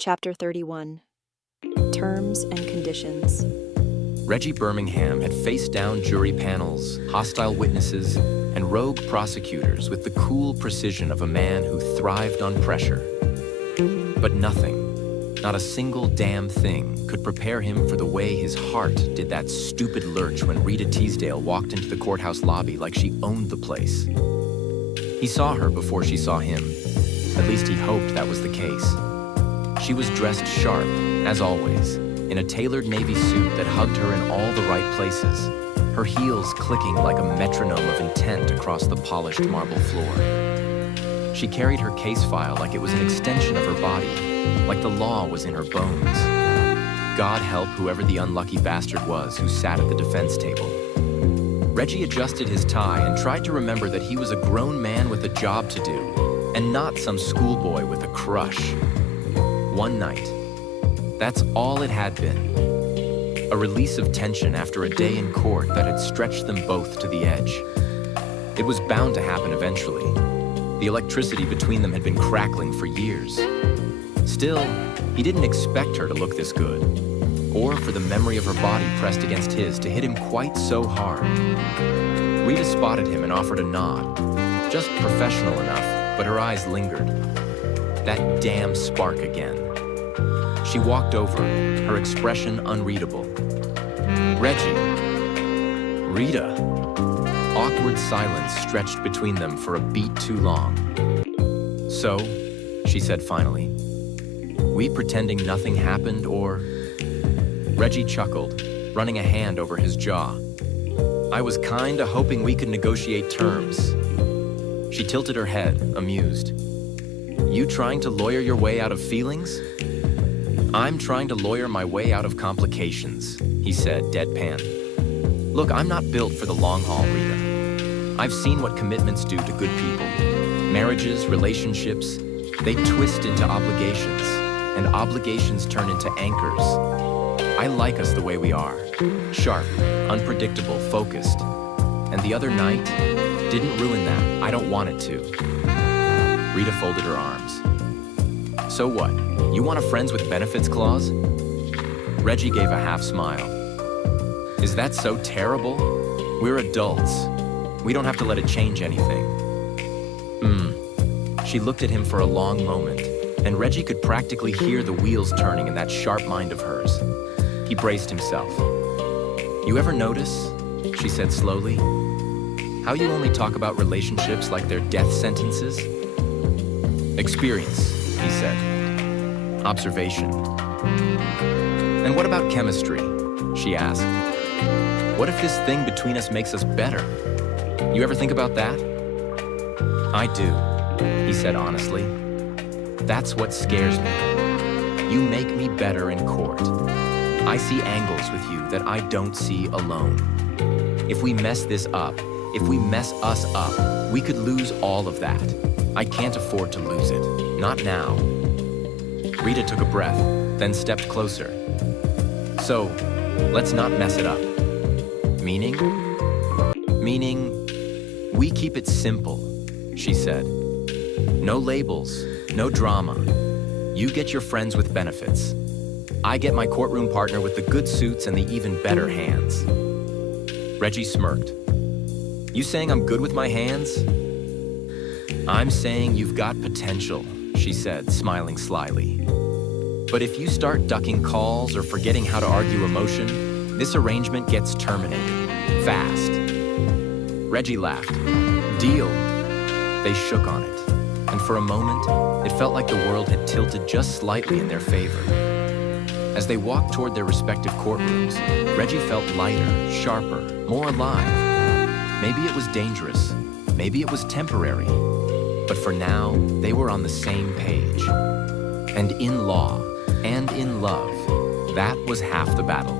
Chapter 31. Terms and Conditions. Reggie Birmingham had faced down jury panels, hostile witnesses, and rogue prosecutors with the cool precision of a man who thrived on pressure. But nothing, not a single damn thing, could prepare him for the way his heart did that stupid lurch when Rita Teasdale walked into the courthouse lobby like she owned the place. He saw her before she saw him. At least he hoped that was the case. She was dressed sharp, as always, in a tailored navy suit that hugged her in all the right places, her heels clicking like a metronome of intent across the polished marble floor. She carried her case file like it was an extension of her body, like the law was in her bones. God help whoever the unlucky bastard was who sat at the defense table. Reggie adjusted his tie and tried to remember that he was a grown man with a job to do, and not some schoolboy with a crush. One night. That's all it had been. A release of tension after a day in court that had stretched them both to the edge. It was bound to happen eventually. The electricity between them had been crackling for years. Still, he didn't expect her to look this good, or for the memory of her body pressed against his to hit him quite so hard. Rita spotted him and offered a nod, just professional enough, but her eyes lingered. That damn spark again. She walked over, her expression unreadable. Reggie. Rita. Awkward silence stretched between them for a beat too long. So, she said finally, we pretending nothing happened, or... Reggie chuckled, running a hand over his jaw. I was kinda hoping we could negotiate terms. She tilted her head, amused. You trying to lawyer your way out of feelings? I'm trying to lawyer my way out of complications, he said, deadpan. Look, I'm not built for the long haul, Rita. I've seen what commitments do to good people. Marriages, relationships, they twist into obligations, and obligations turn into anchors. I like us the way we are. Sharp, unpredictable, focused. And the other night didn't ruin that. I don't want it to. Rita folded her arms. So what? You want a friends with benefits clause? Reggie gave a half smile. Is that so terrible? We're adults. We don't have to let it change anything. She looked at him for a long moment, and Reggie could practically hear the wheels turning in that sharp mind of hers. He braced himself. You ever notice, she said slowly, how you only talk about relationships like they're death sentences? Experience, he said. Observation. And what about chemistry? She asked. What if this thing between us makes us better? You ever think about that? I do, he said honestly. That's what scares me. You make me better in court. I see angles with you that I don't see alone. If we mess this up, if we mess us up, we could lose all of that. I can't afford to lose it. Not now. Rita took a breath, then stepped closer. So, let's not mess it up. Meaning? Meaning, we keep it simple, she said. No labels, no drama. You get your friends with benefits. I get my courtroom partner with the good suits and the even better hands. Reggie smirked. You saying I'm good with my hands? I'm saying you've got potential, she said, smiling slyly. But if you start ducking calls or forgetting how to argue emotion, this arrangement gets terminated. Fast. Reggie laughed. Deal. They shook on it. And for a moment, it felt like the world had tilted just slightly in their favor. As they walked toward their respective courtrooms, Reggie felt lighter, sharper, more alive. Maybe it was dangerous. Maybe it was temporary. But for now, they were on the same page. And in law, and in love, that was half the battle.